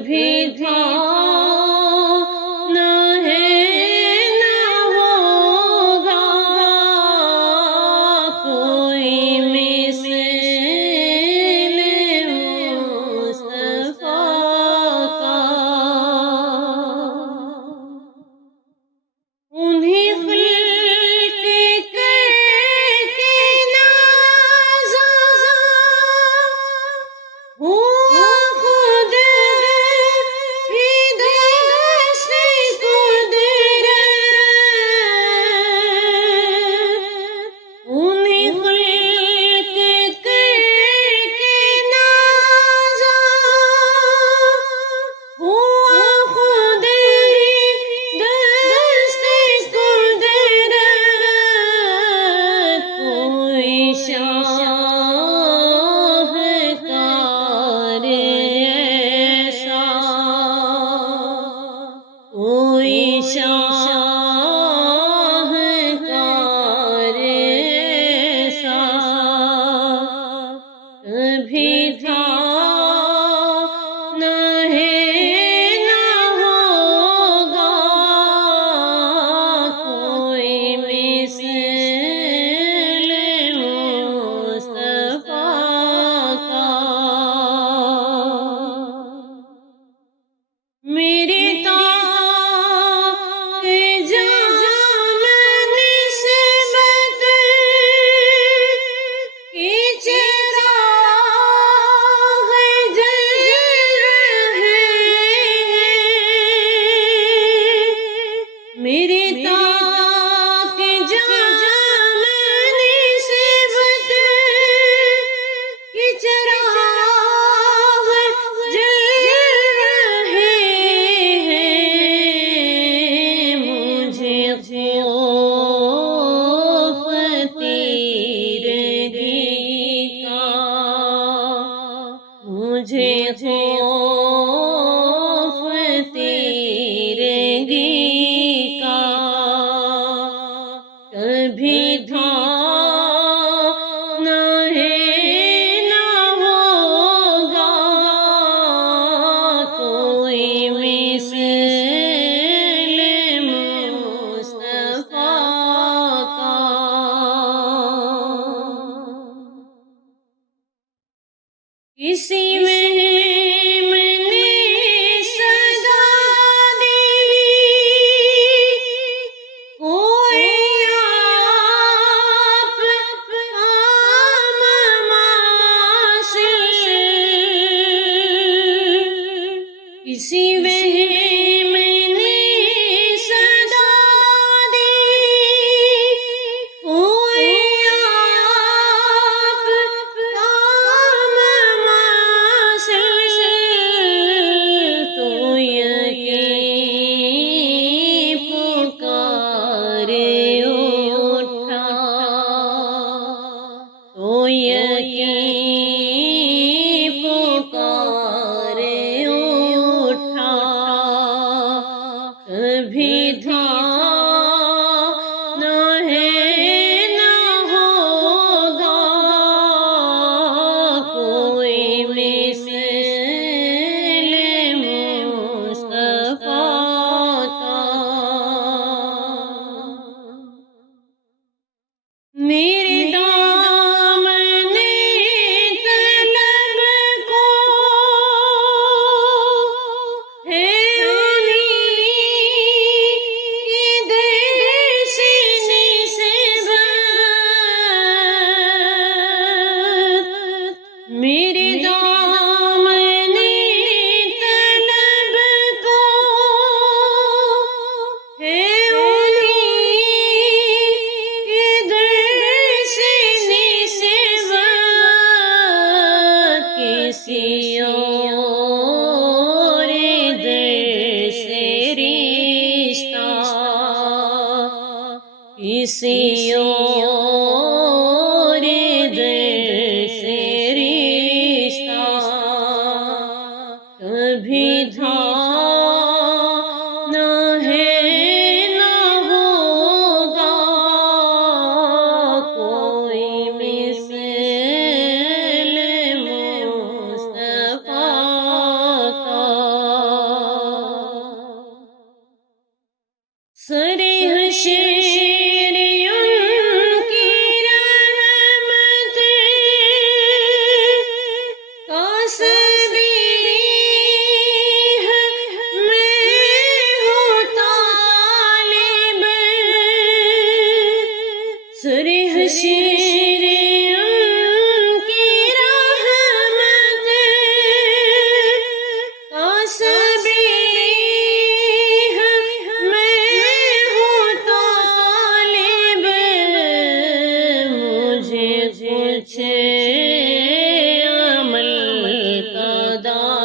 کبھی تھا نہ ہے نہ ہوگا کوئی مثل مصطفیٰ کا۔ انہیں خلق کر کے نازا ہوا خود ہی دست قدرت۔ انہیں خلق کر کے نازا ہوا خود ہی دست قدرت۔ کوئی شاہکار ایسا، کوئی شاہکار ایسا کبھی تھا نہ ہے نہ ہوگا کوئی مثل مصطفیٰ کا۔ میرے طاق جہاں میں نسبت کی چراغ جل رہے ہیں۔ میرے طاق جہاں میں نسبت کی چراغ جل رہے ہیں۔ مجھے خوف تیرگی کا، مجھے خوف تیرگی کا کبھی تھا نہ ہے نہ ہوگا کوئی مثل مصطفیٰ کا۔ کسی وہم نے صدا دی کوئی آپ عام ماسل، کسی وہم نے صدا دی کوئی آپ عام ماسل، تو یقین پکارے اٹھا، تو یقین پکارے اٹھا کبھی تھا نہ ہے نہ ہوگا کوئی مثل مصطفیٰ کا۔ میرے دامن طلب کو ہے انہیں کی دل سے نسبت۔ میرے دامن طلب کو ہے انہیں کی دل سے نسبت۔ کسی اور دل سے رشتہ، کسی اور دل سے رشتہ کبھی تھا نہ ہے نہ ہوگا کوئی مثل مصطفیٰ کا۔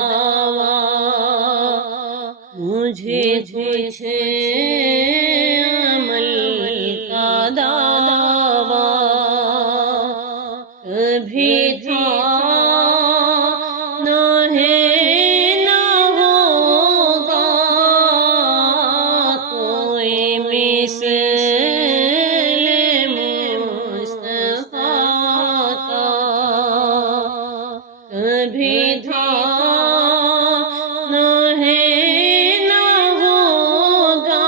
دعویٰ مجھے کچھ عمل کا دعویٰ کبھی تھا نہ ہے نہ ہوگا کوئی مثل مصطفیٰ کا کبھی تھا نہ ہے نہ ہوگا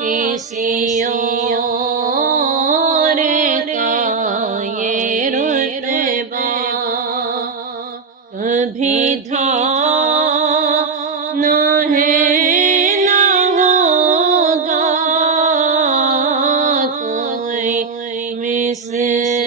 کسی اور کا یہ رتبہ کبھی تھا نہ ہے نہ ہوگا کوئی مثل